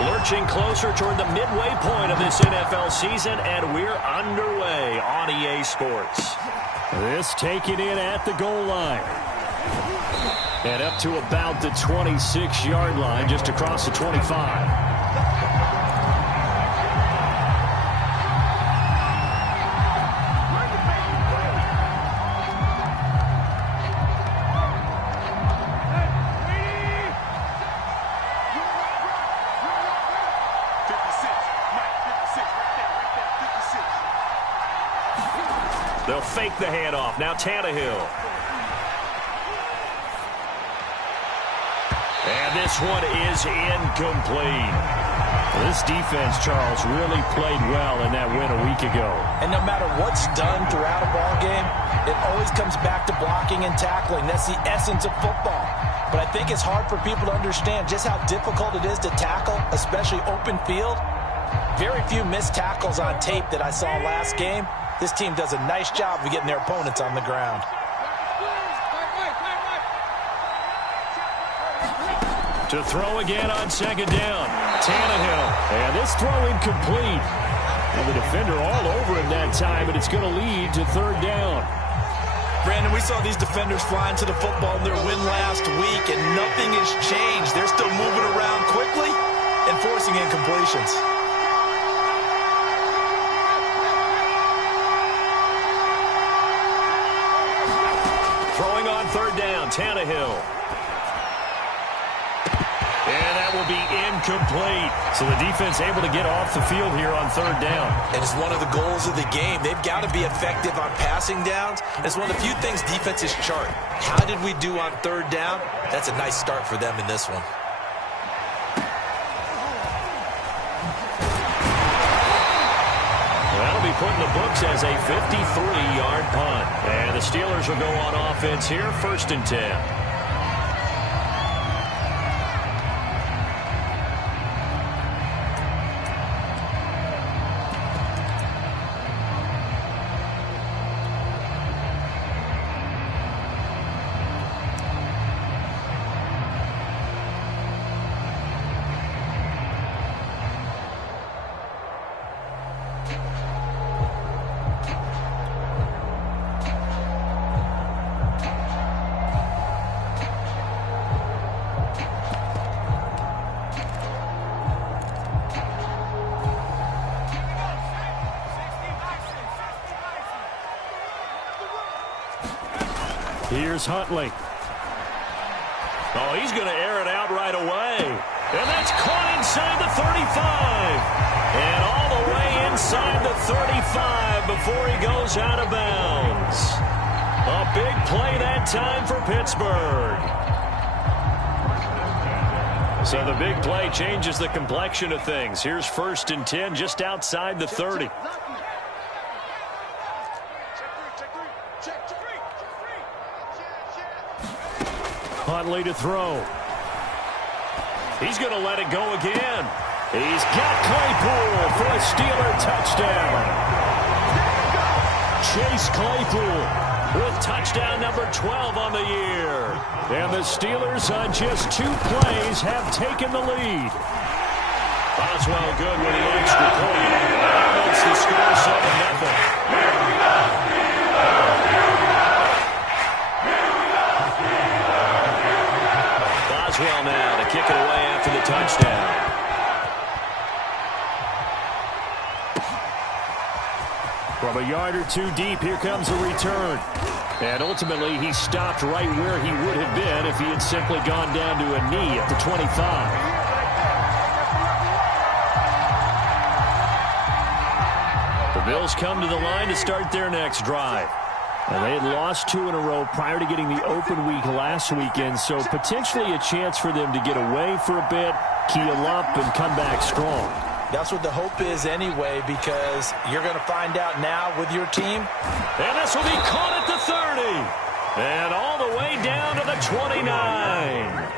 Lurching closer toward the midway point of this NFL season, and we're underway on EA Sports. This taken in at the goal line. And up to about the 26-yard line, just across the 25. They'll fake the handoff. Now Tannehill. And this one is incomplete. This defense, Charles, really played well in that win a week ago. And no matter what's done throughout a ball game, it always comes back to blocking and tackling. That's the essence of football. But I think it's hard for people to understand just how difficult it is to tackle, especially open field. Very few missed tackles on tape that I saw last game. This team does a nice job of getting their opponents on the ground. To throw again on second down. Tannehill. And this throw incomplete. And the defender all over him that time, and it's going to lead to third down. Brandon, we saw these defenders flying to the football in their win last week, and nothing has changed. They're still moving around quickly and forcing incompletions. Throwing on third down, Tannehill. And that will be incomplete. So the defense able to get off the field here on third down. And it's one of the goals of the game. They've got to be effective on passing downs. It's one of the few things defenses chart. How did we do on third down? That's a nice start for them in this one. That'll be put in the books as a 53-yard punt. And the Steelers will go on offense here, 1st and 10. Here's Huntley. Oh, he's going to air it out right away. And that's caught inside the 35. And all the way inside the 35 before he goes out of bounds. A big play that time for Pittsburgh. So the big play changes the complexion of things. Here's 1st and 10 just outside the 30. Huntley to throw. He's going to let it go again. He's got Claypool for a Steeler touchdown. Chase Claypool with touchdown number 12 on the year. And the Steelers on just 2 plays have taken the lead. Boswell good with the extra point. That makes the score 7-0. Boswell now to kick it away after the touchdown. From a yard or 2 deep, here comes a return. And ultimately, he stopped right where he would have been if he had simply gone down to a knee at the 25. The Bills come to the line to start their next drive. And they had lost 2 in a row prior to getting the open week last weekend, so potentially a chance for them to get away for a bit, keel up, and come back strong. That's what the hope is anyway, because you're going to find out now with your team. And this will be caught at the 30. And all the way down to the 29.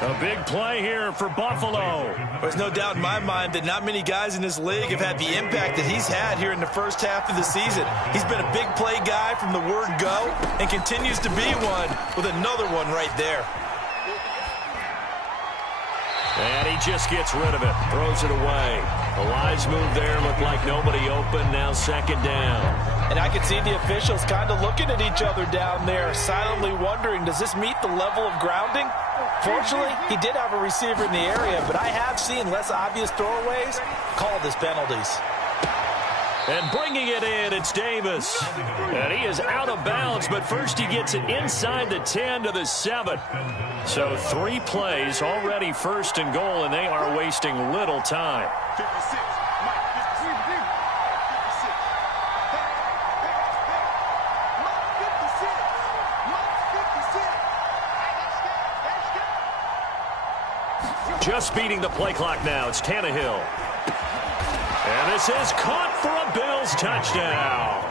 A big play here for Buffalo. There's no doubt in my mind that not many guys in this league have had the impact that he's had here in the first half of the season. He's been a big play guy from the word go and continues to be one with another one right there. And he just gets rid of it, throws it away. A wise move there, looked like nobody open, now second down. And I could see the officials kind of looking at each other down there, silently wondering, does this meet the level of grounding? Fortunately, he did have a receiver in the area, but I have seen less obvious throwaways called as penalties. And bringing it in, it's Davis. And he is out of bounds, but first he gets it inside the 10 to the 7. So 3 plays, already first and goal, and they are wasting little time. Just beating the play clock now. It's Tannehill. And this is caught for a Bills touchdown.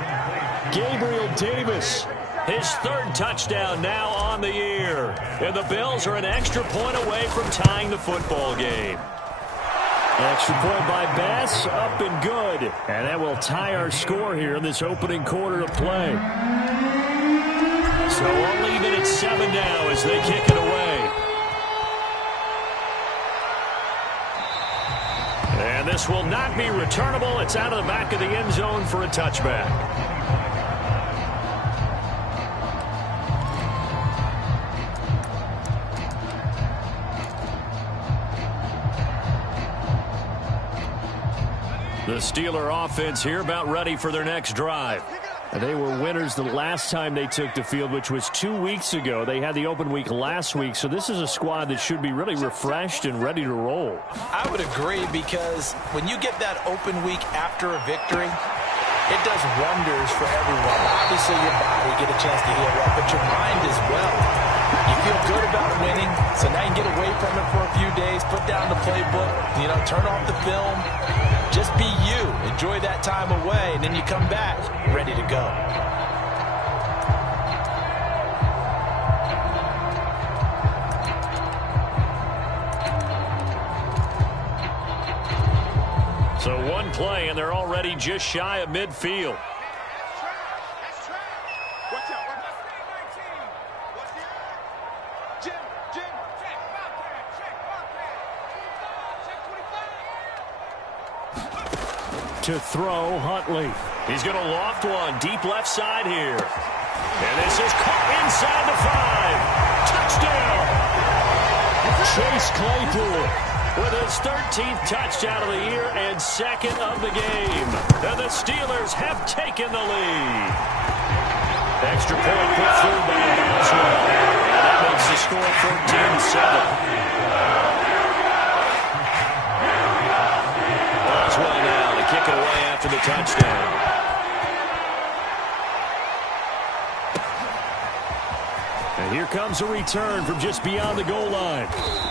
Gabriel Davis, his 3rd touchdown now on the year. And the Bills are an extra point away from tying the football game. Extra point by Bass, up and good. And that will tie our score here in this opening quarter of play. So we'll leave it at 7 now as they kick it away. And this will not be returnable. It's out of the back of the end zone for a touchback. The Steeler offense here about ready for their next drive. They were winners the last time they took the field, which was 2 weeks ago. They had the open week last week, so this is a squad that should be really refreshed and ready to roll. I would agree, because when you get that open week after a victory, it does wonders for everyone. Obviously, your body get a chance to heal up, but your mind as well. You feel good about winning, so now you can get away from it for a few days, put down the playbook, turn off the film. Just be you. Enjoy that time away, and then you come back ready to go. So 1 play, and they're already just shy of midfield. To throw, Huntley. He's going to loft one deep left side here. And this is caught inside the 5. Touchdown! Chase Claypool with his 13th touchdown of the year and 2nd of the game. And the Steelers have taken the lead. Extra point put through by Boswell. And that makes the score 14-7. Boswell now to kick it away after the touchdown. And here comes a return from just beyond the goal line.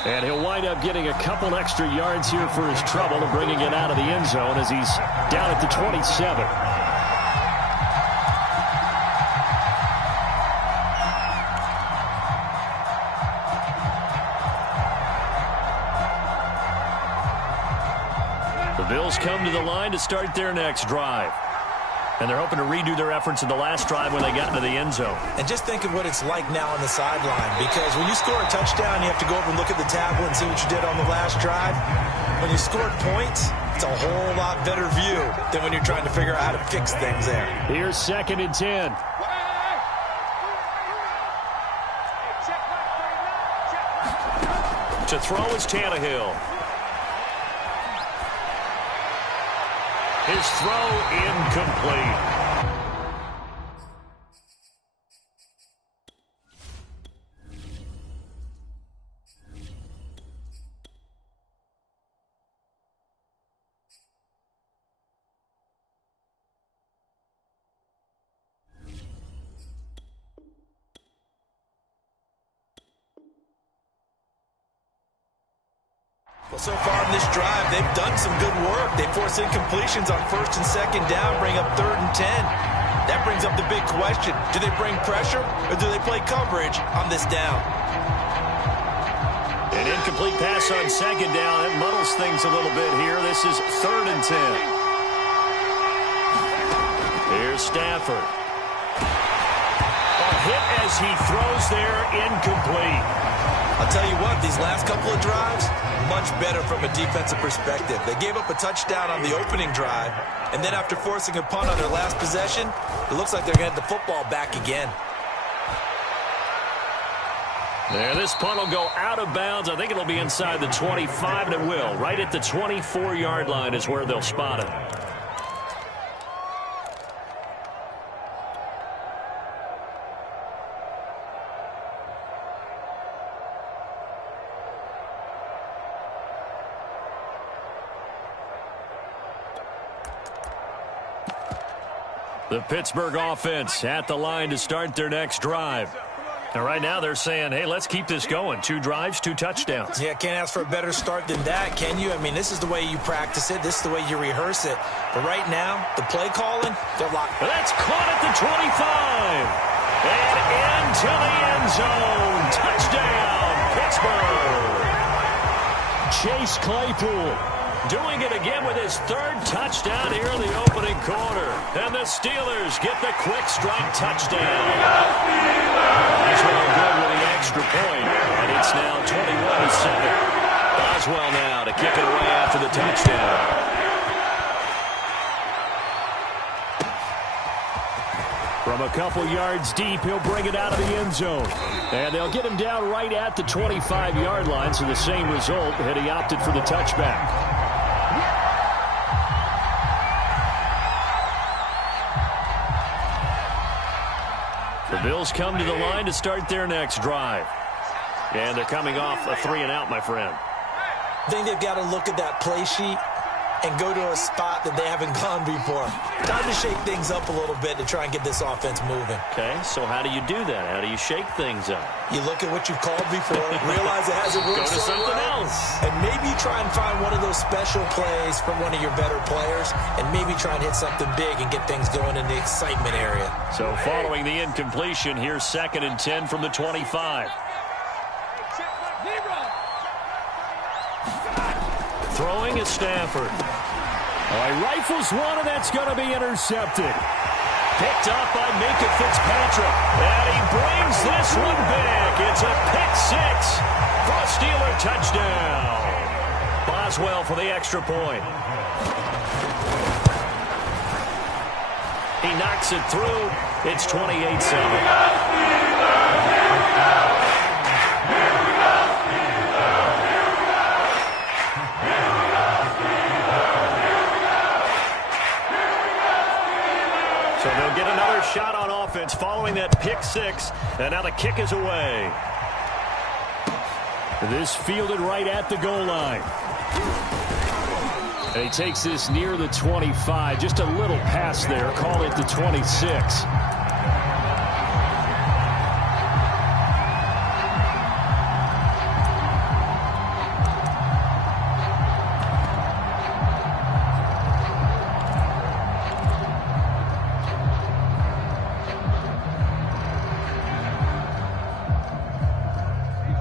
And he'll wind up getting a couple extra yards here for his trouble and bringing it out of the end zone as he's down at the 27. The Bills come to the line to start their next drive. And they're hoping to redo their efforts in the last drive when they got into the end zone. And just think of what it's like now on the sideline, because when you score a touchdown, you have to go over and look at the tablet and see what you did on the last drive. When you scored points, it's a whole lot better view than when you're trying to figure out how to fix things there. Here's 2nd and 10. To throw is Tannehill. His throw incomplete. Well, so far in this drive, they've done some good work. They force incompletions on 1st and 2nd down, bring up 3rd and 10. That brings up the big question. Do they bring pressure, or do they play coverage on this down? An incomplete pass on 2nd down. That muddles things a little bit here. This is 3rd and 10. Here's Stafford. A hit as he throws there, incomplete. I'll tell you what, these last couple of drives, much better from a defensive perspective. They gave up a touchdown on the opening drive, and then after forcing a punt on their last possession, it looks like they're going to get the football back again. And this punt will go out of bounds. I think it'll be inside the 25, and it will. Right at the 24-yard line is where they'll spot it. The Pittsburgh offense at the line to start their next drive. And right now they're saying, hey, let's keep this going. 2 drives, 2 touchdowns. Yeah, can't ask for a better start than that, can you? I mean, this is the way you practice it. This is the way you rehearse it. But right now, the play calling, they're locked. That's caught at the 25. And into the end zone. Touchdown, Pittsburgh. Chase Claypool doing it again with his 3rd touchdown here in the opening quarter. And the Steelers get the quick strike touchdown. Boswell good with the extra point, and it's now 21-7. Boswell now to kick it away after the touchdown. From a couple yards deep, he'll bring it out of the end zone. And they'll get him down right at the 25-yard line, so the same result had he opted for the touchback. The Bills come to the line to start their next drive. And they're coming off a 3-and-out, my friend. I think they've got to look at that play sheet and go to a spot that they haven't gone before. Time to shake things up a little bit to try and get this offense moving. Okay, so how do you do that? How do you shake things up? You look at what you've called before, realize it hasn't worked Go to something else. and maybe try and find one of those special plays from one of your better players, and maybe try and hit something big and get things going in the excitement area. So following the incompletion, here's 2nd and 10 from the 25. Throwing is Stafford. He rifles one, and that's going to be intercepted. Picked up by Minka Fitzpatrick. And he brings this one back. It's a pick-6 for a Steeler touchdown. Boswell for the extra point. He knocks it through. It's 28-7. So they'll get another shot on offense following that pick-6, and now the kick is away. This fielded right at the goal line. And he takes this near the 25, just a little pass there, call it the 26.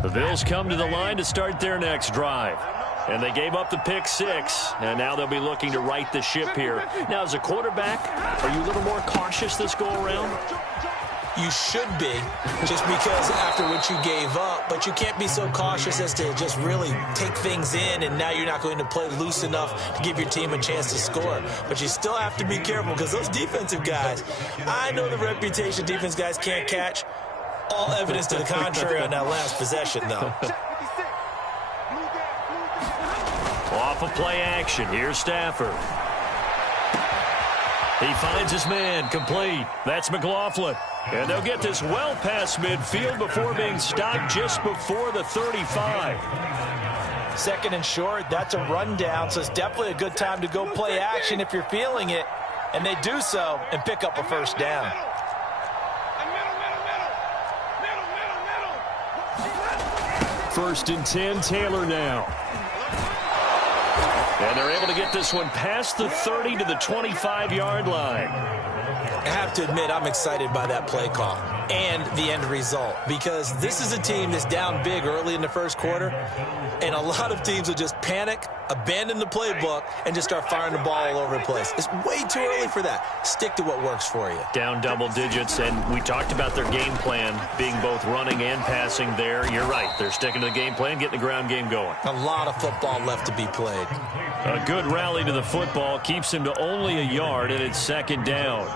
The Bills come to the line to start their next drive. And they gave up the pick-6, and now they'll be looking to right the ship here. Now, as a quarterback, are you a little more cautious this go-around? You should be, just because after what you gave up. But you can't be so cautious as to just really take things in, and now you're not going to play loose enough to give your team a chance to score. But you still have to be careful, because those defensive guys, I know the reputation defense guys can't catch. All evidence to the contrary on that last possession, though. Off of play action, here's Stafford. He finds his man, complete. That's McLaughlin. And they'll get this well past midfield before being stopped just before the 35. 2nd and short, that's a rundown, so it's definitely a good time to go play action if you're feeling it. And they do so and pick up a first down. First and 10, Taylor now. And they're able to get this one past the 30 to the 25-yard line. I have to admit, I'm excited by that play call and the end result, because this is a team that's down big early in the first quarter, and a lot of teams will just panic, abandon the playbook, and just start firing the ball all over the place. It's way too early for that. Stick to what works for you. Down double digits, and we talked about their game plan being both running and passing there. You're right. They're sticking to the game plan, getting the ground game going. A lot of football left to be played. A good rally to the football keeps him to only a yard, and it's second down.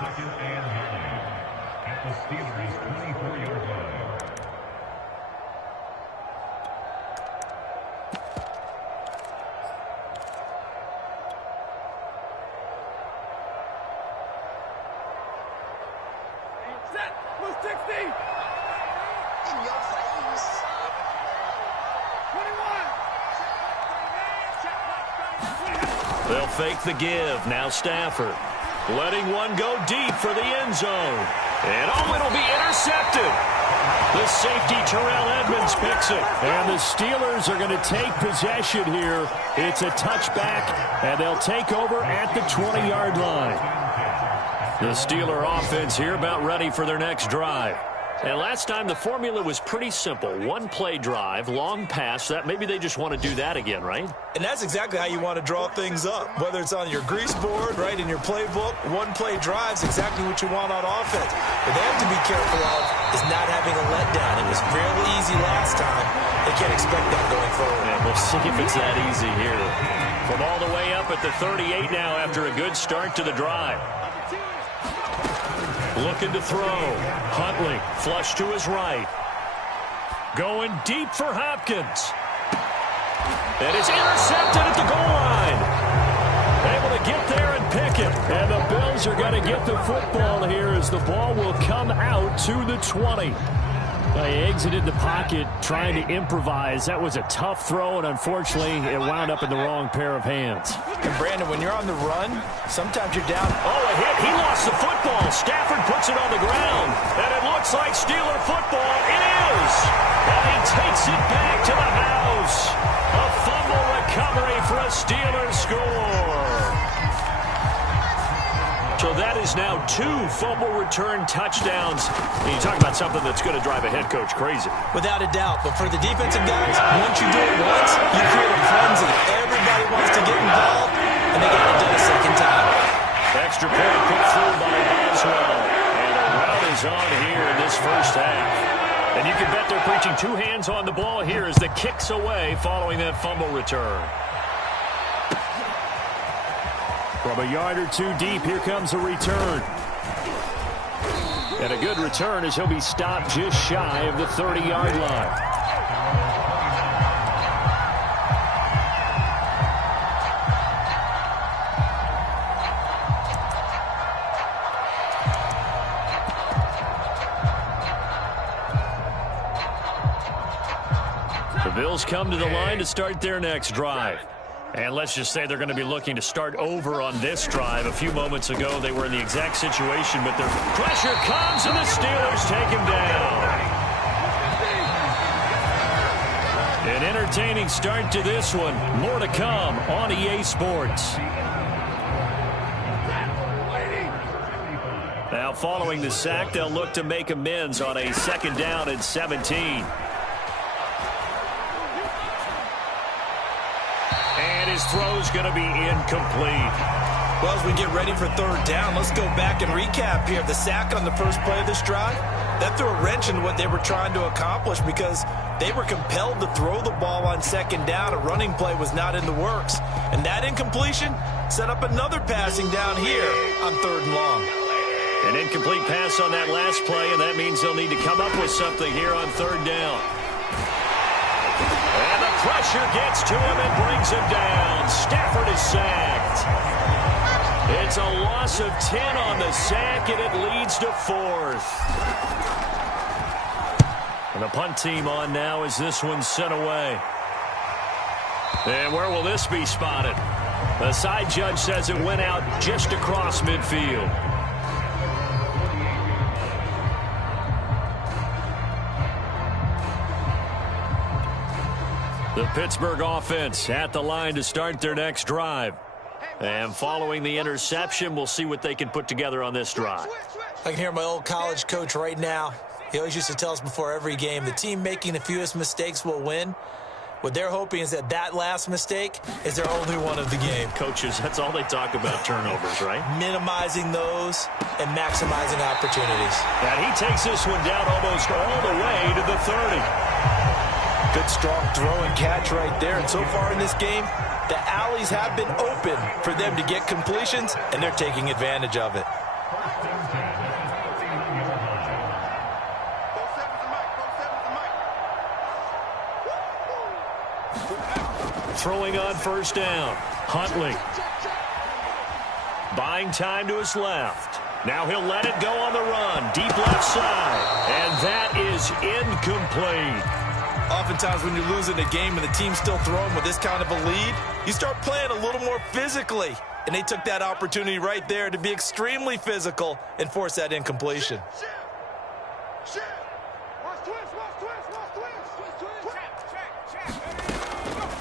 They'll fake the give. Now Stafford letting one go deep for the end zone. And it'll be intercepted. The safety, Terrell Edmonds, picks it. And the Steelers are going to take possession here. It's a touchback, and they'll take over at the 20-yard line. The Steeler offense here about ready for their next drive. And last time the formula was pretty simple. One play drive, long pass. That maybe they just want to do that again, right? And that's exactly how you want to draw things up. Whether it's on your grease board, right, in your playbook, one play drive's exactly what you want on offense. What they have to be careful of is not having a letdown. It was fairly easy last time. They can't expect that going forward. And we'll see if it's that easy here. From all the way up at the 38 now after a good start to the drive. Looking to throw. Huntley, flush to his right. Going deep for Hopkins. And it's intercepted at the goal line. Able to get there and pick it. And the Bills are going to get the football here as the ball will come out to the 20. He exited the pocket trying to improvise. That was a tough throw, and unfortunately, it wound up in the wrong pair of hands. And Brandon, when you're on the run, sometimes you're down. Oh, a hit. He lost the football. Stafford puts it on the ground. And it looks like Steeler football. It is. And he takes it back to the house. A fumble recovery for a Steelers score. So that is now 2 fumble return touchdowns. And you talk about something that's going to drive a head coach crazy. Without a doubt. But for the defensive guys, once you do it once, you create a frenzy. Everybody wants to get involved, and they got it done a second time. Extra point put through by Boswell. And a run is on here in this first half. And you can bet they're preaching 2 hands on the ball here as the kick's away following that fumble return. From a yard or 2 deep, here comes a return. And a good return as he'll be stopped just shy of the 30-yard line. The Bills come to the line to start their next drive. And let's just say they're going to be looking to start over on this drive. A few moments ago, they were in the exact situation, but their pressure comes, and the Steelers take him down. An entertaining start to this one. More to come on EA Sports. Now, following the sack, they'll look to make amends on a 2nd down and 17. And his throw's going to be incomplete. Well, as we get ready for 3rd down, let's go back and recap here. The sack on the first play of this drive, that threw a wrench into what they were trying to accomplish because they were compelled to throw the ball on 2nd down. A running play was not in the works. And that incompletion set up another passing down here on 3rd and long. An incomplete pass on that last play, and that means they'll need to come up with something here on 3rd down. And the pressure gets to him and brings him down. Stafford is sacked. It's a loss of 10 on the sack, and it leads to 4th. And the punt team on now as this one's sent away. And where will this be spotted? The side judge says it went out just across midfield. The Pittsburgh offense at the line to start their next drive. And following the interception, we'll see what they can put together on this drive. I can hear my old college coach right now. He always used to tell us before every game, the team making the fewest mistakes will win. What they're hoping is that last mistake is their only one of the game. Coaches, that's all they talk about, turnovers, right? Minimizing those and maximizing opportunities. And he takes this one down almost all the way to the 30. Good, strong throw and catch right there. And so far in this game, the alleys have been open for them to get completions, and they're taking advantage of it. Throwing on first down. Huntley. Buying time to his left. Now he'll let it go on the run. Deep left side. And that is incomplete. Oftentimes when you're losing a game and the team's still throwing with this kind of a lead, you start playing a little more physically. And they took that opportunity right there to be extremely physical and force that incompletion.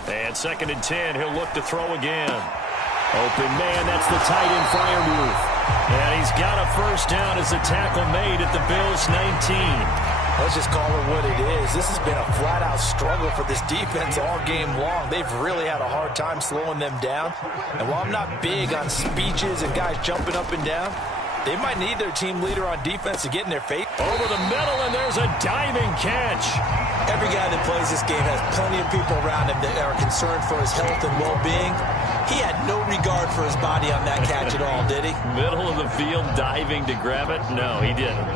And 2nd and 10, he'll look to throw again. Open man, that's the tight end fire move. And he's got a first down as the tackle made at the Bills' 19. Let's just call it what it is. This has been a flat-out struggle for this defense all game long. They've really had a hard time slowing them down. And while I'm not big on speeches and guys jumping up and down, they might need their team leader on defense to get in their face. Over the middle, and there's a diving catch. Every guy that plays this game has plenty of people around him that are concerned for his health and well-being. He had no regard for his body on that catch at all, did he? Middle of the field, diving to grab it? No, he didn't.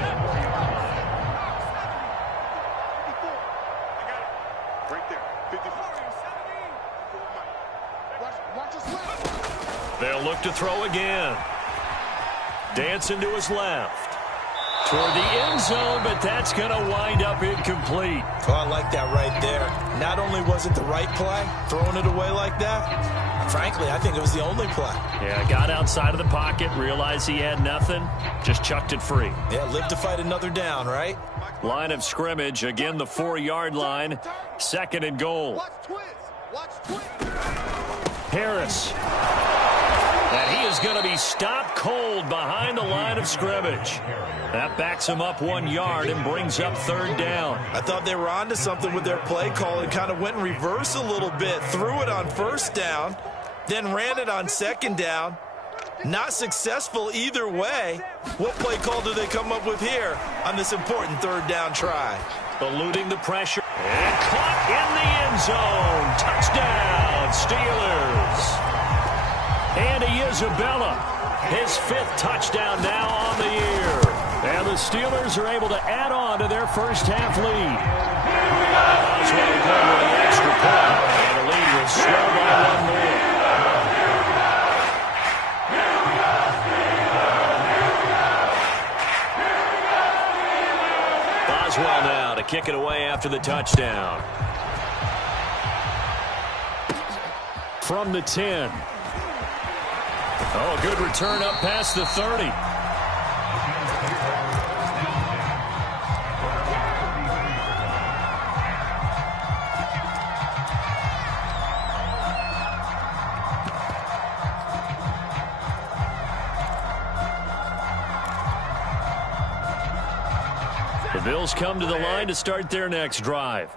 They'll look to throw again. Dancing to his left. Toward the end zone, but that's going to wind up incomplete. Oh, I like that right there. Not only was it the right play, throwing it away like that, frankly, I think it was the only play. Yeah, got outside of the pocket, realized he had nothing, just chucked it free. Yeah, live to fight another down, right? Line of scrimmage, again the 4-yard line, 2nd and goal. Harris. And he is going to be stopped cold behind the line of scrimmage. That backs him up 1 yard and brings up 3rd down. I thought they were onto something with their play call and kind of went in reverse a little bit. Threw it on 1st down, then ran it on 2nd down. Not successful either way. What play call do they come up with here on this important 3rd down try? Eluding the pressure. And caught in the end zone. Touchdown, Steelers. Andy Isabella, his 5th touchdown now on the year. And the Steelers are able to add on to their first half lead. Boswell going with an extra point, and the lead will slow by 1 more. Boswell now to kick it away after the touchdown. From the 10. Oh, good return up past the 30. The Bills come to the line to start their next drive.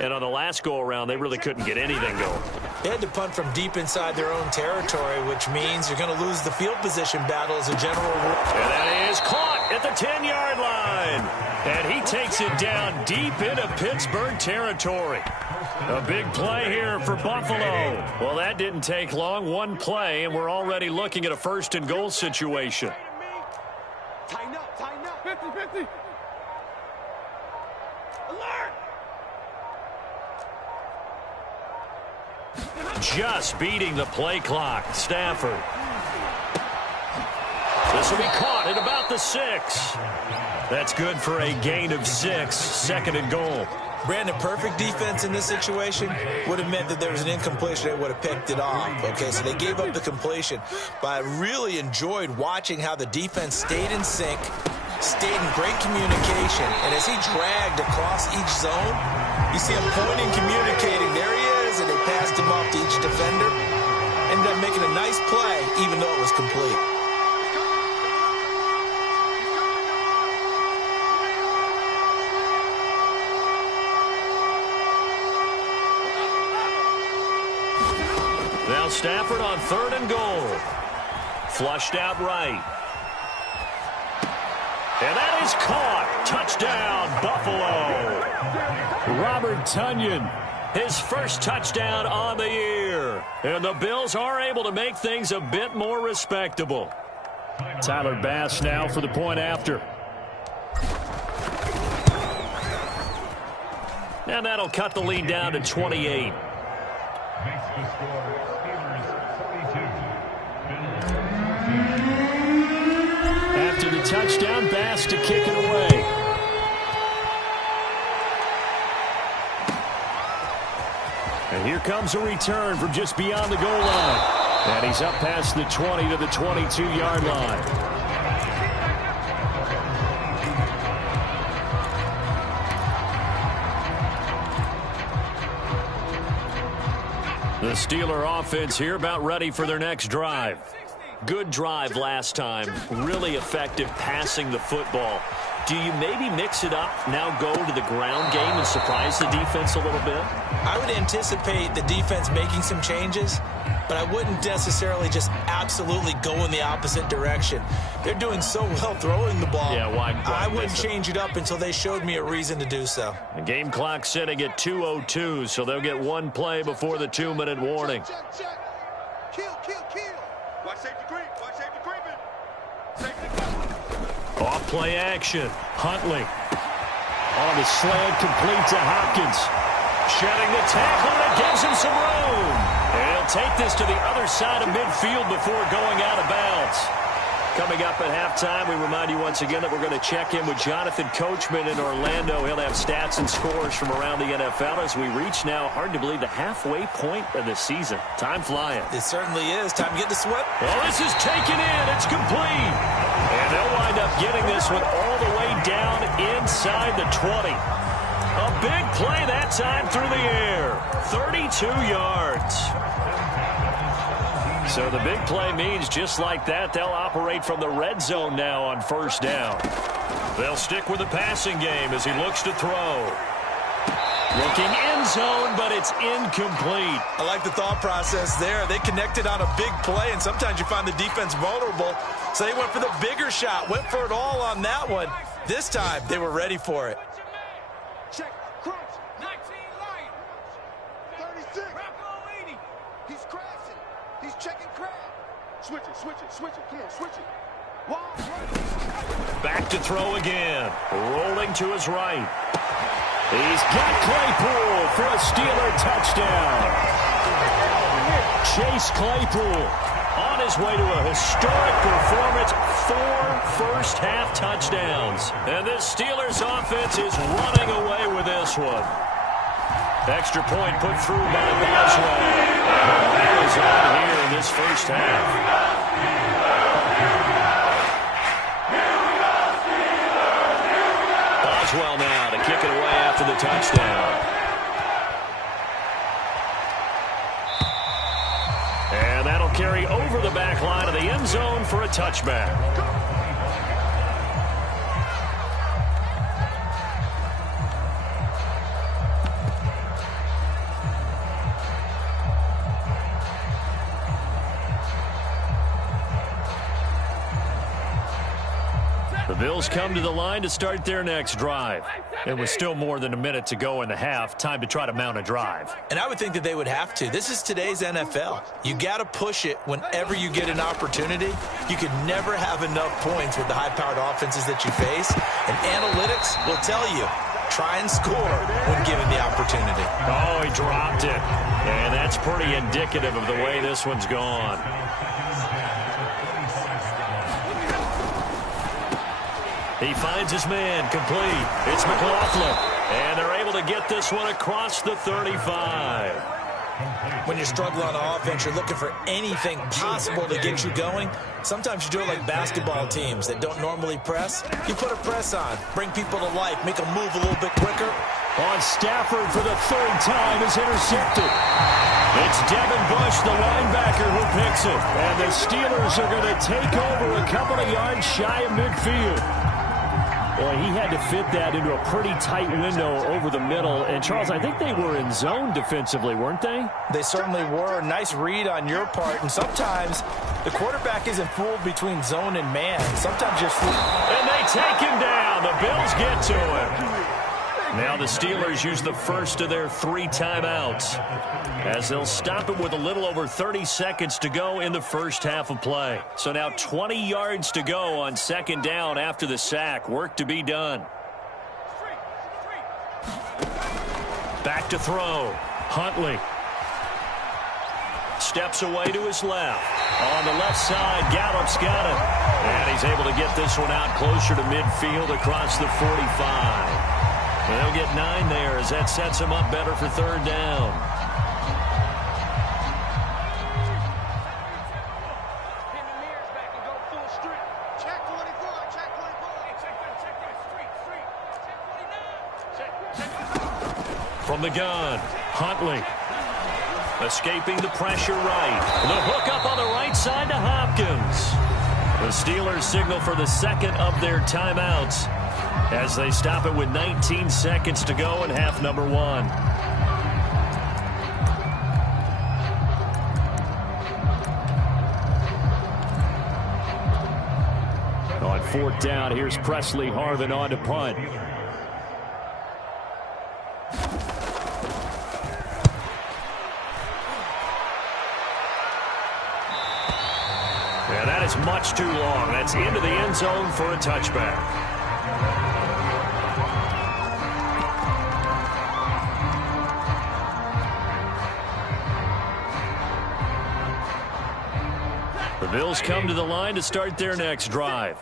And on the last go-around, they really couldn't get anything going. They had to punt from deep inside their own territory, which means you're going to lose the field position battle as a general rule. And that is caught at the 10-yard line. And he takes it down deep into Pittsburgh territory. A big play here for Buffalo. Well, that didn't take long. 1 play, and we're already looking at a 1st and goal situation. Tighten up. 50-50. Alert! Just beating the play clock. Stafford. This will be caught at about the 6. That's good for a gain of 6. 2nd and goal. Brandon, perfect defense in this situation would have meant that there was an incompletion. They would have picked it off. Okay, so they gave up the completion. But I really enjoyed watching how the defense stayed in sync, stayed in great communication. And as he dragged across each zone, you see him pointing, communicating. There he is, and they passed him off to each defender. And ended up making a nice play, even though it was complete. Now Stafford on 3rd and goal. Flushed out right. And that is caught. Touchdown, Buffalo. Robert Tonyan. His first touchdown on the year. And the Bills are able to make things a bit more respectable. Tyler Bass now for the point after. And that'll cut the lead down to 28. After the touchdown, Bass to kick it away. And here comes a return from just beyond the goal line. And he's up past the 20 to the 22-yard line. The Steeler offense here about ready for their next drive. Good drive last time. Really effective passing the football. Do you maybe mix it up, now go to the ground game and surprise the defense a little bit? I would anticipate the defense making some changes, but I wouldn't necessarily just absolutely go in the opposite direction. They're doing so well throwing the ball. Yeah, why I wouldn't change it up until they showed me a reason to do so. The game clock sitting at 2:02, so they'll get one play before the 2-minute warning. Kill. Watch safety creep. Off play action. Huntley. On the slant, complete to Hopkins. Shedding the tackle, and it gives him some room. And he'll take this to the other side of midfield before going out of bounds. Coming up at halftime, we remind you once again that we're going to check in with Jonathan Coachman in Orlando. He'll have stats and scores from around the NFL as we reach now, hard to believe, the halfway point of the season. Time flying. It certainly is. Time to get the sweat. Well, this is taken in. It's complete. And they'll wind up getting this one all the way down inside the 20. A big play that time through the air. 32 yards. So the big play means just like that, they'll operate from the red zone now on 1st down. They'll stick with the passing game as he looks to throw. Looking end zone, but it's incomplete. I like the thought process there. They connected on a big play, and sometimes you find the defense vulnerable. So they went for the bigger shot, went for it all on that one. This time, they were ready for it. Check. Crunch. 19 Lion. 36. Rocco 80. He's crashing. He's checking crash. Switch it. Come on, switch it. Back to throw again. Rolling to his right. He's got Claypool for a Steeler touchdown. Chase Claypool on his way to a historic performance. 4 first-half touchdowns. And this Steelers offense is running away with this one. Extra point put through by Boswell. That is on here in this first half. Boswell now to kick it away after the touchdown. And that'll carry over the back line of the end zone for a touchback. The Bills come to the line to start their next drive. It was still more than a minute to go in the half. Time to try to mount a drive. And I would think that they would have to. This is today's NFL. You got to push it whenever you get an opportunity. You can never have enough points with the high-powered offenses that you face. And analytics will tell you, try and score when given the opportunity. Oh, he dropped it. And that's pretty indicative of the way this one's gone. He finds his man, complete. It's McLaughlin. And they're able to get this one across the 35. When you're struggling on offense, you're looking for anything possible to get you going. Sometimes you do it like basketball teams that don't normally press. You put a press on, bring people to life, make them move a little bit quicker. On Stafford for the 3rd time is intercepted. It's Devin Bush, the linebacker, who picks it. And the Steelers are going to take over a couple of yards shy of midfield. Well, he had to fit that into a pretty tight window over the middle. And, Charles, I think they were in zone defensively, weren't they? They certainly were. Nice read on your part. And sometimes the quarterback isn't fooled between zone and man. Sometimes you're fooled. And they take him down. The Bills get to him. Now the Steelers use the first of their 3 timeouts as they'll stop it with a little over 30 seconds to go in the first half of play. So now 20 yards to go on second down after the sack. Work to be done. Back to throw. Huntley. Steps away to his left. On the left side, Gallup's got it. And he's able to get this one out closer to midfield across the 45. They'll get 9 there as that sets him up better for third down. From the gun, Huntley. Escaping the pressure right. The hook up on the right side to Hopkins. The Steelers signal for the second of their timeouts as they stop it with 19 seconds to go in half number 1. On fourth down, here's Presley Harvin on to punt. Yeah, that is much too long. That's into the end zone for a touchback. The Bills come to the line to start their next drive.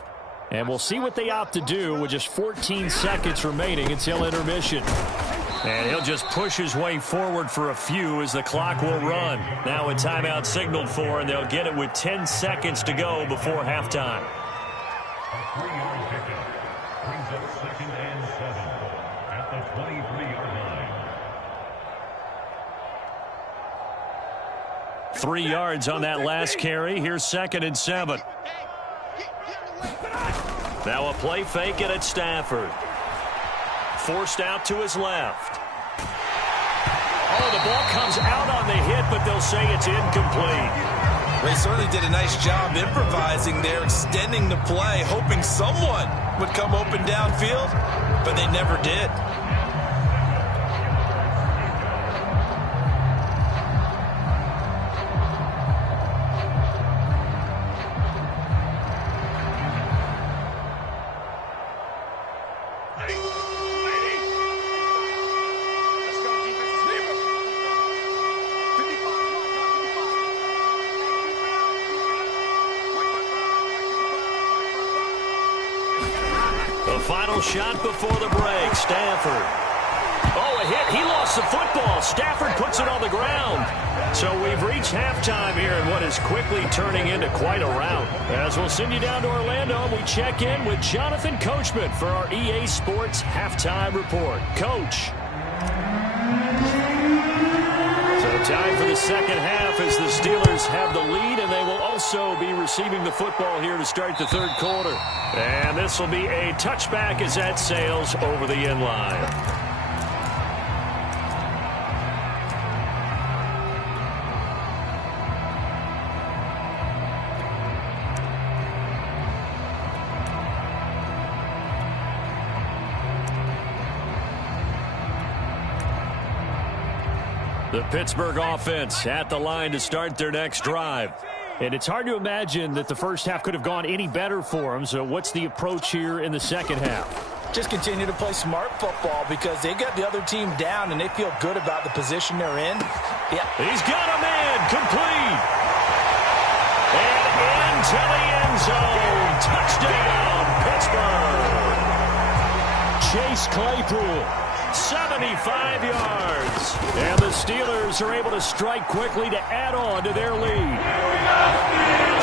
And we'll see what they opt to do with just 14 seconds remaining until intermission. And he'll just push his way forward for a few as the clock will run. Now a timeout signaled for, and they'll get it with 10 seconds to go before halftime. A 3-yard pickup brings up 2nd and 7 at the 23-yard line. 3 yards on that last carry. Here's 2nd and 7. Now a play fake it at Stafford. Forced out to his left. Oh, the ball comes out on the hit, but they'll say it's incomplete. They certainly did a nice job improvising there, extending the play, hoping someone would come open downfield, but they never did. Final shot before the break. Stafford. Oh, a hit. He lost the football. Stafford puts it on the ground. So we've reached halftime here in what is quickly turning into quite a rout. As we'll send you down to Orlando, and we check in with Jonathan Coachman for our EA Sports Halftime Report. Coach. So time for the second half as the Steelers have the lead, and they will also be receiving the football here to start the third quarter. And this will be a touchback as that sails over the end line. The Pittsburgh offense at the line to start their next drive. And it's hard to imagine that the first half could have gone any better for them. So what's the approach here in the second half? Just continue to play smart football because they got the other team down and they feel good about the position they're in. Yeah. He's got a man complete. And into the end zone. Touchdown, Pittsburgh. Chase Claypool. 75 yards. And the Steelers are able to strike quickly to add on to their lead.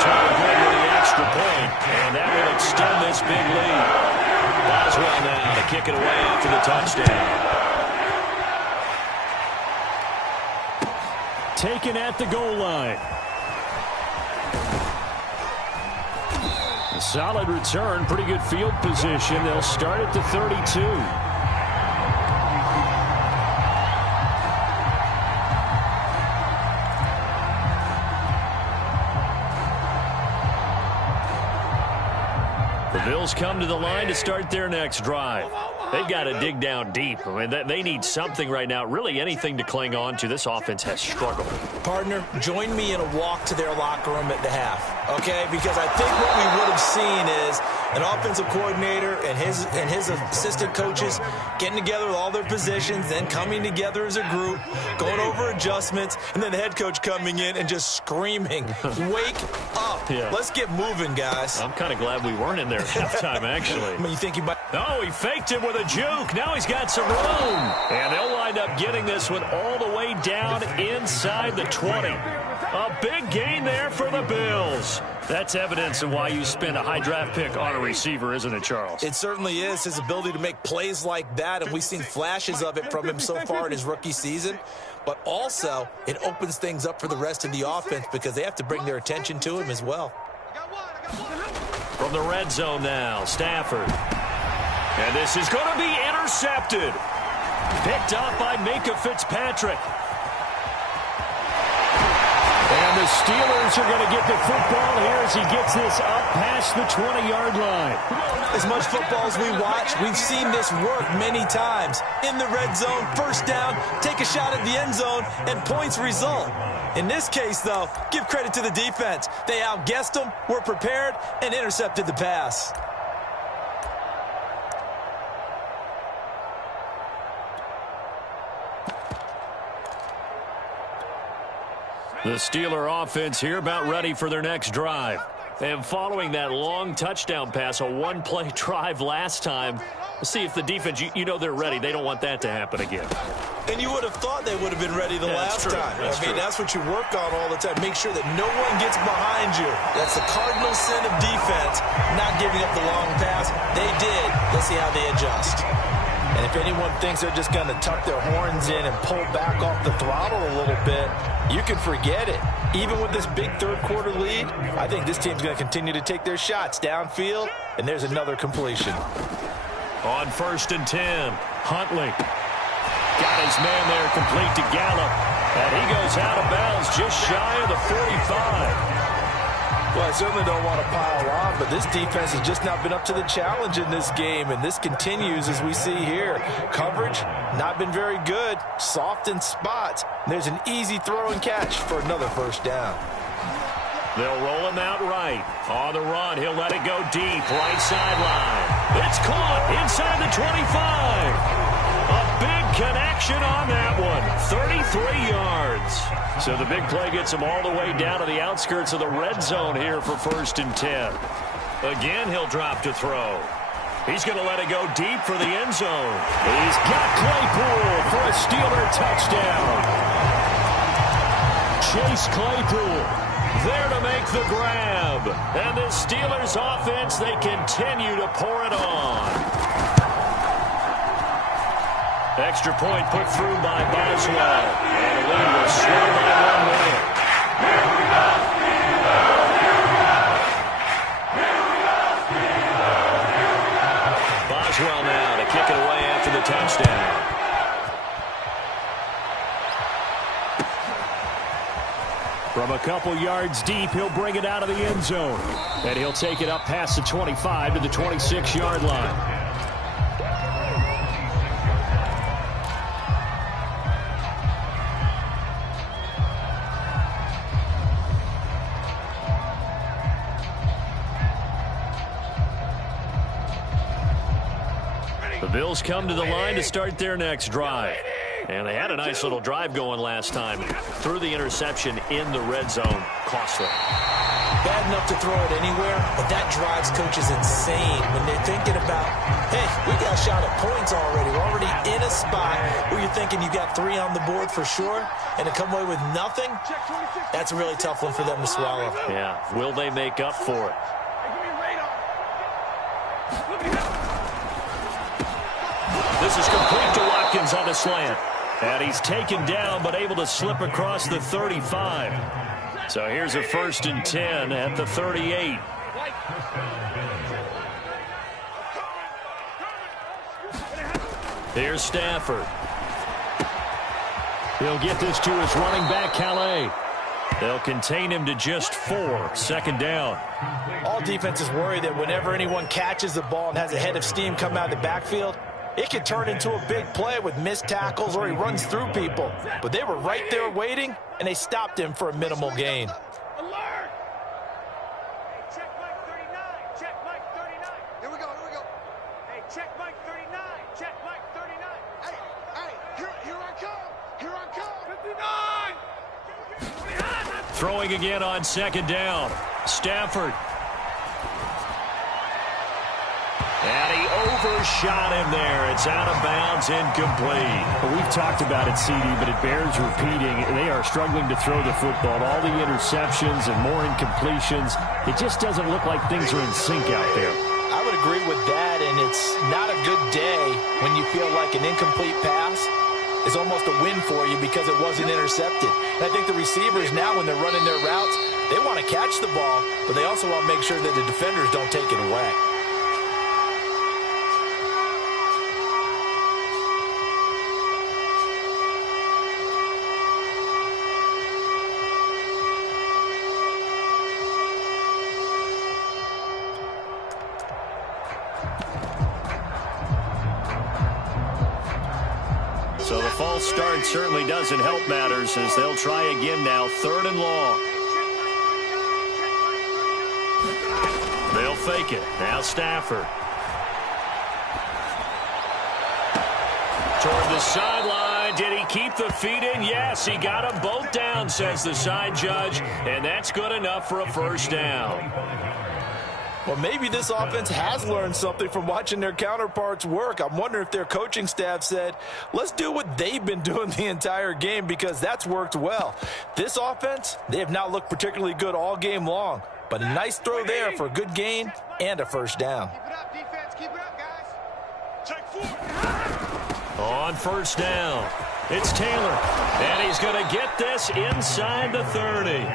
Trying to go with the extra point, and that will extend this big lead. Boswell now to kick it away after the touchdown. taken at the goal line. A solid return, pretty good field position. They'll start at the 32. The Bills come to the line to start their next drive. They've got to dig down deep. I mean, they need something right now, really anything to cling on to. This offense has struggled. Partner, join me in a walk to their locker room at the half, okay? Because I think what we would have seen is an offensive coordinator and his assistant coaches getting together with all their positions, then coming together as a group, going over adjustments, and then the head coach coming in and just screaming, wake up. Yeah. Let's get moving, guys. I'm kind of glad we weren't in there at halftime, actually. I mean, you think he might... Oh, he faked him with a juke. Now he's got some room. And they'll wind up getting this one all the way down inside the 20. A big gain there for the Bills. That's evidence of why you spend a high draft pick on a receiver, isn't it, Charles? It certainly is, his ability to make plays like that, and we've seen flashes of it from him so far in his rookie season. But also, it opens things up for the rest of the offense because they have to bring their attention to him as well. From the red zone now, Stafford. And this is going to be intercepted. Picked up by Minka Fitzpatrick. And the Steelers are going to get the football here as he gets this up past the 20-yard line. As much football as we watch, we've seen this work many times. In the red zone, first down, take a shot at the end zone, and points result. In this case, though, give credit to the defense. They outguessed them, were prepared, and intercepted the pass. The Steeler offense here about ready for their next drive. And following that long touchdown pass, a one-play drive last time, let's see if the defense, you know they're ready. They don't want that to happen again. And you would have thought they would have been ready the last time. That's what you work on all the time. Make sure that no one gets behind you. That's the cardinal sin of defense, not giving up the long pass. They did. Let's see how they adjust. And if anyone thinks they're just going to tuck their horns in and pull back off the throttle a little bit, you can forget it. Even with this big third-quarter lead, I think this team's going to continue to take their shots downfield, and there's another completion. On 1st and 10, Huntley. Got his man there complete to Gallup. And he goes out of bounds just shy of the 45. Well, I certainly don't want to pile on, but this defense has just not been up to the challenge in this game, and this continues as we see here. Coverage, not been very good, soft in spots. There's an easy throw and catch for another first down. They'll roll him out right. On the run, he'll let it go deep, right sideline. It's caught inside the 25. A big connection on that one, 33 yards. So the big play gets him all the way down to the outskirts of the red zone here for 1st and 10. Again, he'll drop to throw. He's going to let it go deep for the end zone. He's got Claypool for a Steeler touchdown. Chase Claypool there to make the grab. And the Steelers offense, they continue to pour it on. Extra point put through by Boswell. And the lead will slow by 1 minute. Boswell now to kick it away after the touchdown. From a couple yards deep, he'll bring it out of the end zone. And he'll take it up past the 25 to the 26-yard line. The Bills come to the line to start their next drive. And they had a nice little drive going last time. Threw the interception in the red zone. Costly. Bad enough to throw it anywhere, but that drives coaches insane when they're thinking about, hey, we got a shot at points already. We're already in a spot where you're thinking you got 3 on the board for sure, and to come away with nothing, that's a really tough one for them to swallow. Yeah. Will they make up for it? This is complete to Watkins on the slant. And he's taken down but able to slip across the 35. So here's a 1st and 10 at the 38. Here's Stafford. He'll get this to his running back, Calais. They'll contain him to just 4. 2nd down. All defenses worry that whenever anyone catches the ball and has a head of steam come out of the backfield, it can turn into a big play with missed tackles or he runs through people. But they were right there waiting, and they stopped him for a minimal gain. Alert! Hey, check Mike 39. Check Mike 39. Here we go. Hey, check Mike 39. Check Mike 39. Hey, here I come. Here I come. 59. Throwing again on 2nd down. Stafford. And he overshot him there. It's out of bounds, incomplete. Well, we've talked about it, CD, but it bears repeating. They are struggling to throw the football. All the interceptions and more incompletions. It just doesn't look like things are in sync out there. I would agree with that, and it's not a good day when you feel like an incomplete pass is almost a win for you because it wasn't intercepted. And I think the receivers now, when they're running their routes, they want to catch the ball, but they also want to make sure that the defenders don't take it away. So the false start certainly doesn't help matters as they'll try again now. 3rd and long. They'll fake it. Now Stafford. Toward the sideline. Did he keep the feet in? Yes, he got them both down, says the side judge. And that's good enough for a 1st down. Well, maybe this offense has learned something from watching their counterparts work. I'm wondering if their coaching staff said, let's do what they've been doing the entire game because that's worked well. This offense, they have not looked particularly good all game long, but a nice throw there for a good gain and a 1st down. Keep it up, defense. Keep it up, guys. Check 4. On 1st down, it's Taylor. And he's going to get this inside the 30.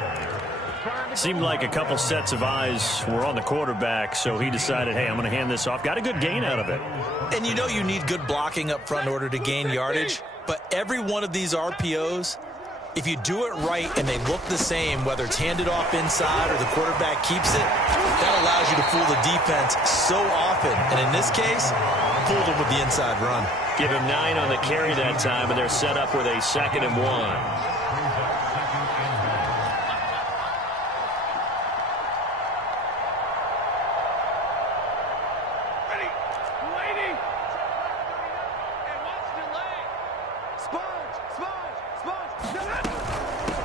Seemed like a couple sets of eyes were on the quarterback, so he decided, hey, I'm going to hand this off. Got a good gain out of it. And you know you need good blocking up front in order to gain yardage, but every one of these RPOs, if you do it right and they look the same, whether it's handed off inside or the quarterback keeps it, that allows you to fool the defense so often. And in this case, fooled them with the inside run. Give him 9 on the carry that time, and they're set up with a 2nd and 1.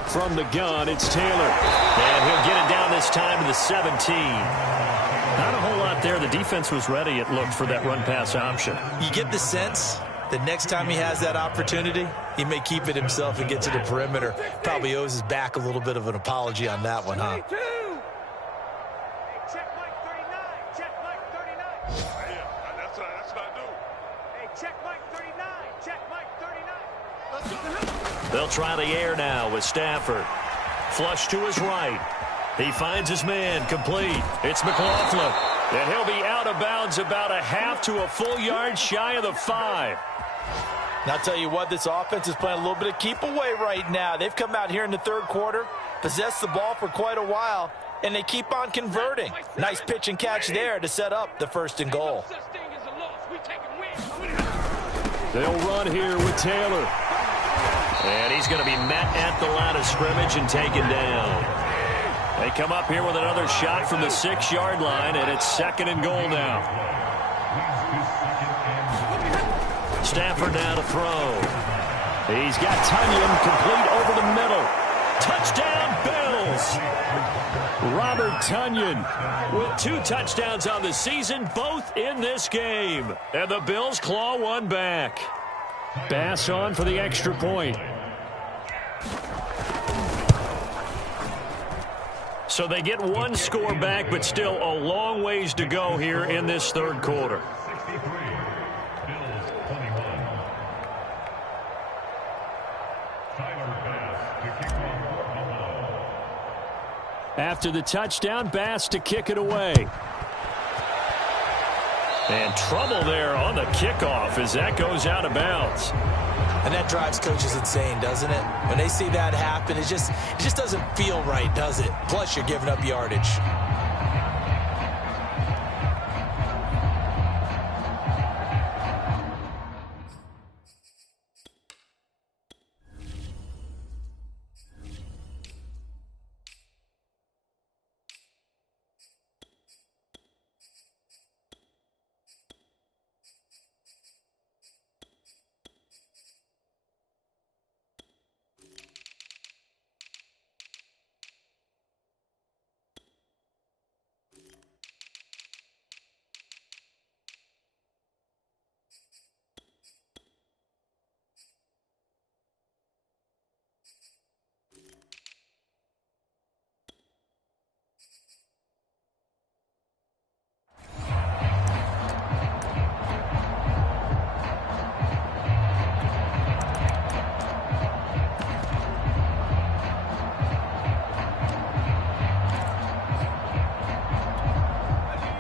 From the gun, it's Taylor. And he'll get it down this time to the 17. Not a whole lot there. The defense was ready, it looked, for that run-pass option. You get the sense that next time he has that opportunity, he may keep it himself and get to the perimeter. Probably owes his back a little bit of an apology on that one, huh? Check Mike 39. Check Mike 39. Yeah, that's what I do. Hey, check Mike 39. Check Mike 39. Let's go. They'll try the air now with Stafford. Flush to his right. He finds his man complete. It's McLaughlin. And he'll be out of bounds about a half to a full yard shy of the 5. Now, I'll tell you what, this offense is playing a little bit of keep away right now. They've come out here in the 3rd quarter, possessed the ball for quite a while, and they keep on converting. Nice pitch and catch there to set up the 1st and goal. They'll run here with Taylor. And he's going to be met at the line of scrimmage and taken down. They come up here with another shot from the 6-yard line, and it's 2nd and goal now. Stafford now to throw. He's got Tunyon complete over the middle. Touchdown, Bills! Robert Tunyon with 2 touchdowns on the season, both in this game. And the Bills claw one back. Bass on for the extra point. So they get 1 score back, but still a long ways to go here in this 3rd quarter. After the touchdown, Bass to kick it away. And trouble there on the kickoff as that goes out of bounds. And that drives coaches insane, doesn't it? When they see that happen, it just doesn't feel right, does it? Plus, you're giving up yardage.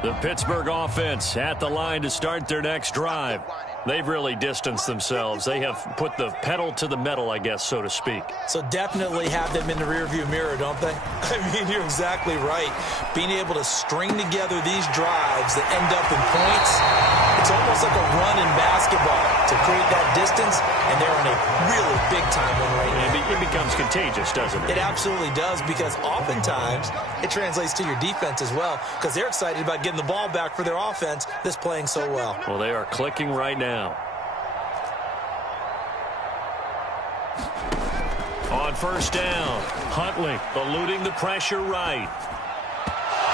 The Pittsburgh offense at the line to start their next drive. They've really distanced themselves. They have put the pedal to the metal, I guess, so to speak. So definitely have them in the rearview mirror, don't they? I mean, you're exactly right. Being able to string together these drives that end up in points, it's almost like a run in basketball to create that distance, and they're on a really big-time one right now. It becomes contagious, doesn't it? It absolutely does, because oftentimes it translates to your defense as well, because they're excited about getting the ball back for their offense that's playing so well. Well, they are clicking right now. On first down, Huntley eluding the pressure right.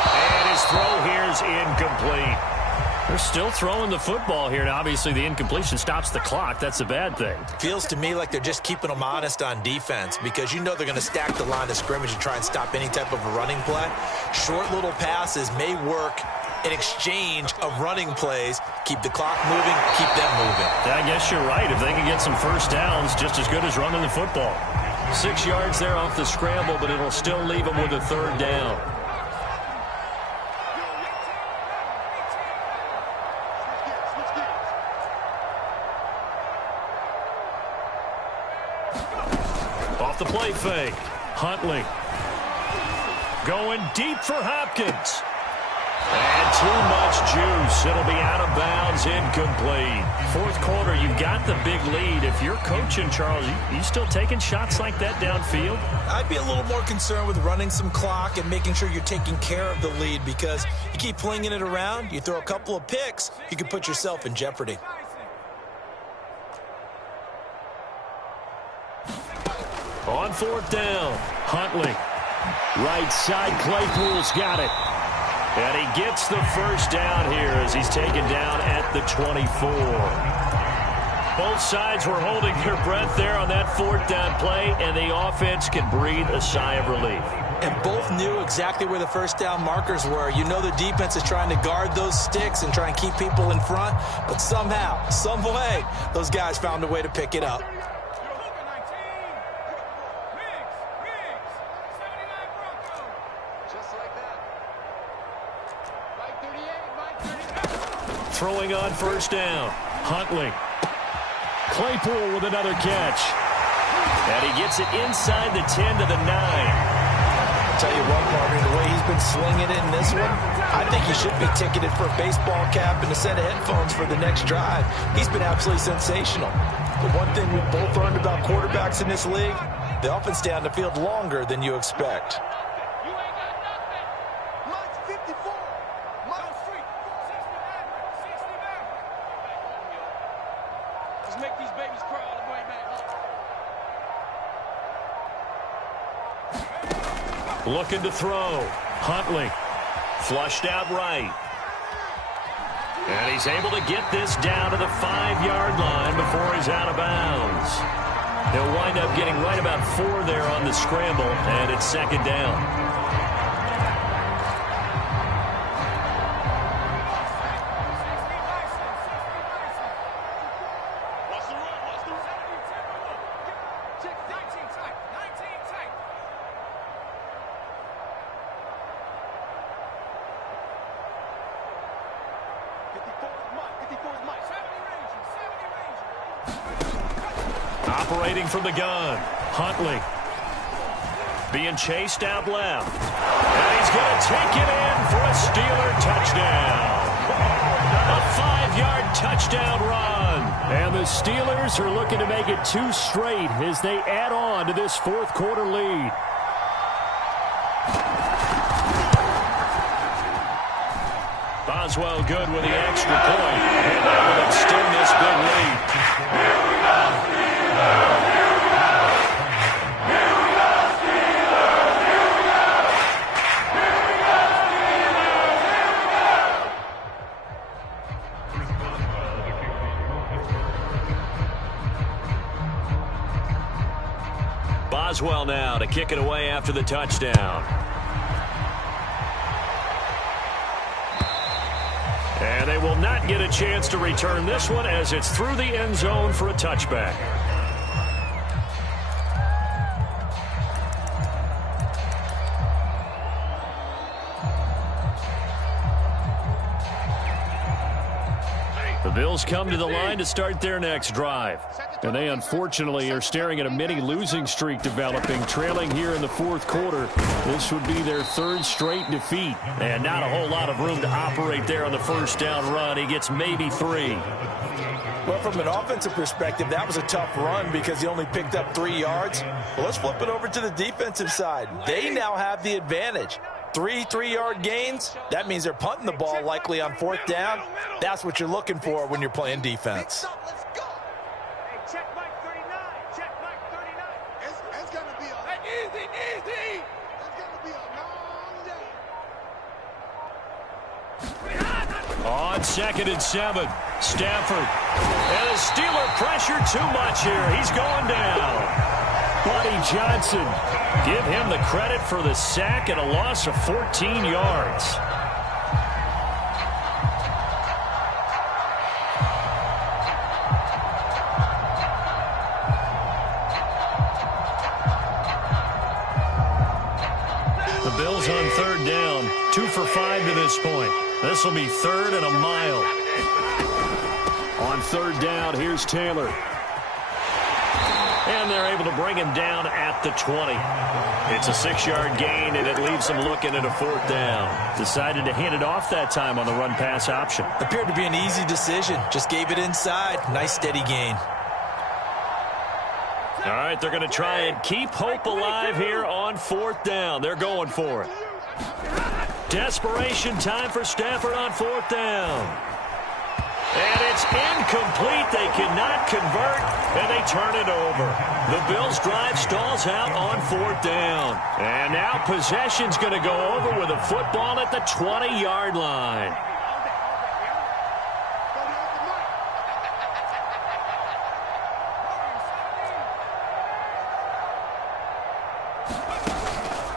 And his throw here is incomplete. They're still throwing the football here, and obviously the incompletion stops the clock. That's a bad thing. Feels to me like they're just keeping them honest on defense, because you know they're going to stack the line of scrimmage and try and stop any type of a running play. Short little passes may work in exchange of running plays. Keep the clock moving, keep them moving. I guess you're right. If they can get some first downs, just as good as running the football. 6 yards there off the scramble, but it'll still leave them with a third down. Off the play fake, Huntley going deep for Hopkins. And too much juice. It'll be out of bounds, incomplete. Fourth quarter, you've got the big lead. If you're coaching, Charles, you still taking shots like that downfield? I'd be a little more concerned with running some clock and making sure you're taking care of the lead, because you keep flinging it around, you throw a couple of picks, you can put yourself in jeopardy. On fourth down, Huntley. Right side, Claypool's got it. And he gets the first down here as he's taken down at the 24. Both sides were holding their breath there on that fourth down play, and the offense can breathe a sigh of relief. And both knew exactly where the first down markers were. You know the defense is trying to guard those sticks and try and keep people in front, but somehow, some way, those guys found a way to pick it up. Throwing on first down, Huntley. Claypool with another catch. And he gets it inside the 10 to the 9. I'll tell you what, partner, the way he's been slinging it in this one, I think he should be ticketed for a baseball cap and a set of headphones for the next drive. He's been absolutely sensational. The one thing we've both learned about quarterbacks in this league, they often stay on the field longer than you expect. Looking to throw. Huntley flushed out right. And he's able to get this down to the 5-yard line before he's out of bounds. He'll wind up getting right about 4 there on the scramble, and it's second down. Operating from the gun, Huntley. Being chased out left. And he's going to take it in for a Steeler touchdown. A 5-yard touchdown run. And the Steelers are looking to make it 2 straight as they add on to this fourth quarter lead. Boswell good with the extra point. And that will extend this big lead. Boswell now to kick it away after the touchdown. And they will not get a chance to return this one as it's through the end zone for a touchback. The Bills come to the line to start their next drive. And they unfortunately are staring at a mini losing streak developing, trailing here in the fourth quarter. This would be their 3rd straight defeat. And not a whole lot of room to operate there on the first down run. He gets maybe 3. Well, from an offensive perspective, that was a tough run because he only picked up 3 yards. Well, let's flip it over to the defensive side. They now have the advantage. 3 3-yard gains, that means they're punting the ball likely on 4th down. That's what you're looking for when you're playing defense. Check Mike 39. Check Mike 39. It's going to be easy. It's going to be a long day. On 2nd and 7, Stafford. And the Steeler pressure too much here. He's going down. Buddy Johnson. Give him the credit for the sack and a loss of 14 yards. The Bills on 3rd down, 2 for 5 to this point. This will be 3rd and a mile. On 3rd down, here's Taylor. And they're able to bring him down at the 20. It's a 6-yard gain, and it leaves them looking at a 4th down. Decided to hand it off that time on the run-pass option. Appeared to be an easy decision. Just gave it inside. Nice steady gain. All right, they're going to try and keep hope alive here on 4th down. They're going for it. Desperation time for Stafford on 4th down. And it's incomplete. They cannot convert, and they turn it over. The Bills' drive stalls out on 4th down. And now possession's going to go over with a football at the 20-yard line.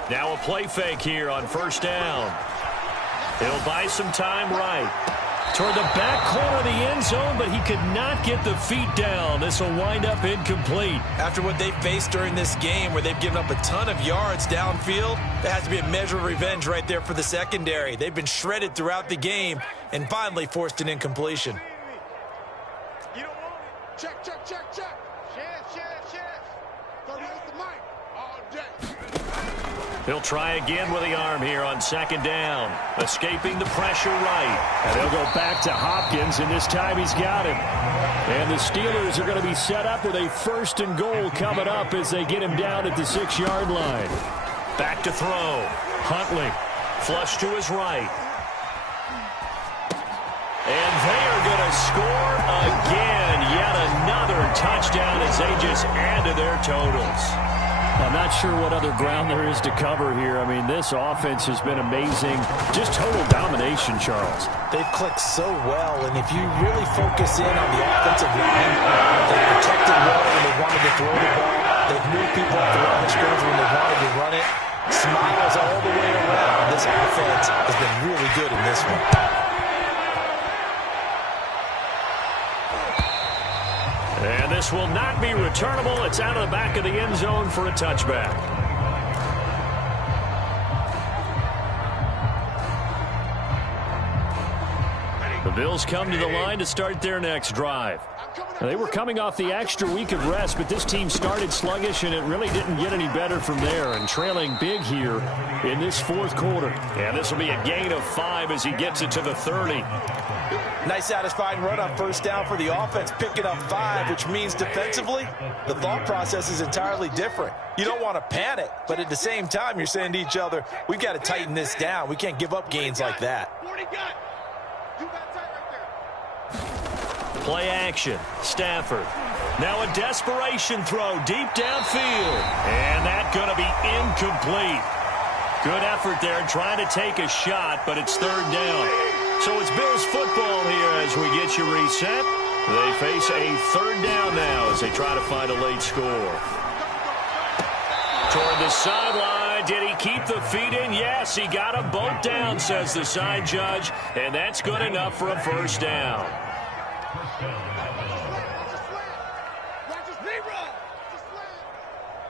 Now a play fake here on 1st down. He'll buy some time right. Toward the back corner of the end zone, but he could not get the feet down. This will wind up incomplete. After what they've faced during this game where they've given up a ton of yards downfield, there has to be a measure of revenge right there for the secondary. They've been shredded throughout the game and finally forced an incompletion. You don't want it. Check. Chef. 38's the mic. All day. He'll try again with the arm here on 2nd down. Escaping the pressure right. And they'll go back to Hopkins, and this time he's got him. And the Steelers are going to be set up with a 1st and goal coming up as they get him down at the 6-yard line. Back to throw. Huntley. Flush to his right. And they are going to score again. Yet another touchdown as they just add to their totals. I'm not sure what other ground there is to cover here. I mean, this offense has been amazing. Just total domination, Charles. They've clicked so well, and if you really focus in on the offensive line, they've protected well when they wanted to throw the ball. They've moved people off the line of scrimmage when they wanted to run it. Smiles all the way around. This offense has been really good in this one. And this will not be returnable. It's out of the back of the end zone for a touchback. The Bills come to the line to start their next drive. They were coming off the extra week of rest, but this team started sluggish, and it really didn't get any better from there, and trailing big here in this fourth quarter. And this will be a gain of 5 as he gets it to the 30. Nice satisfying run on first down for the offense, picking up 5, which means defensively, the thought process is entirely different. You don't want to panic, but at the same time, you're saying to each other, we've got to tighten this down. We can't give up gains like that. Play action. Stafford. Now a desperation throw deep downfield. And that's going to be incomplete. Good effort there trying to take a shot, but it's third down. So it's Bills football here as we get you reset. They face a third down now as they try to find a late score. Toward the sideline. Did he keep the feet in? Yes, he got them both down, says the side judge. And that's good enough for a first down.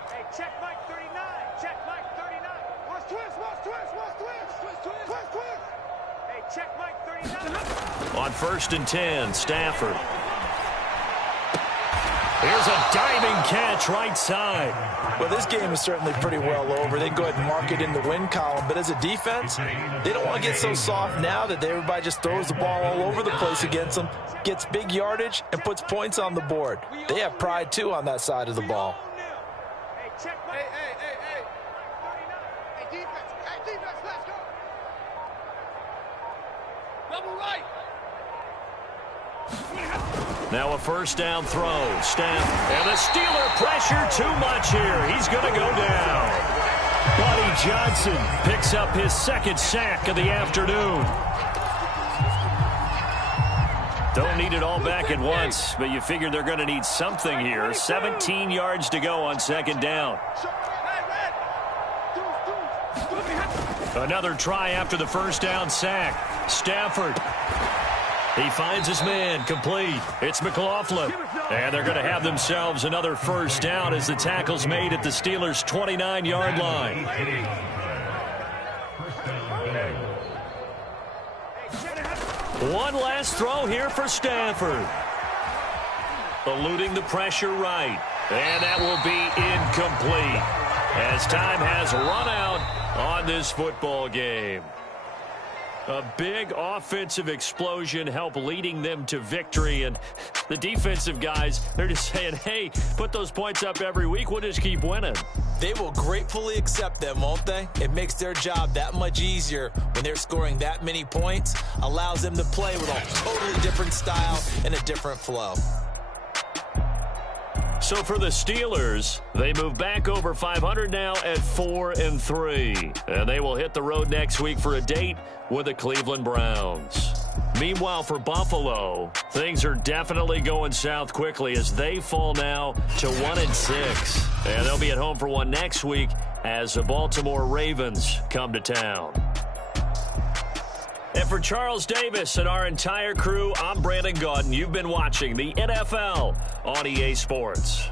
Hey, check Mike 39. Check Mike 39. Watch twist, watch twist, watch twist. Twist, twist. Hey, check Mike 39. On 1st and 10, Stafford. Here's a diving catch right side. Well, this game is certainly pretty well over. They can go ahead and mark it in the win column. But as a defense, they don't want to get so soft now that everybody just throws the ball all over the place against them, gets big yardage, and puts points on the board. They have pride, too, on that side of the ball. Hey, check Mike. Hey. 39. Hey, defense, let's go. Double right. Now a first down throw. Stafford. And the Steeler pressure too much here. He's going to go down. Buddy Johnson picks up his second sack of the afternoon. Don't need it all back at once, but you figure they're going to need something here. 17 yards to go on second down. Another try after the first down sack. Stafford. He finds his man, complete. It's McLaughlin. And they're going to have themselves another first down as the tackle's made at the Steelers' 29-yard line. One last throw here for Stafford. Eluding the pressure right. And that will be incomplete as time has run out on this football game. A big offensive explosion helped leading them to victory. And the defensive guys, they're just saying, hey, put those points up every week. We'll just keep winning. They will gratefully accept them, won't they? It makes their job that much easier when they're scoring that many points. Allows them to play with a totally different style and a different flow. So for the Steelers, they move back over 500 now at 4-3. And they will hit the road next week for a date with the Cleveland Browns. Meanwhile, for Buffalo, things are definitely going south quickly as they fall now to 1-6. And they'll be at home for one next week as the Baltimore Ravens come to town. And for Charles Davis and our entire crew, I'm Brandon Gaudin. You've been watching the NFL on EA Sports.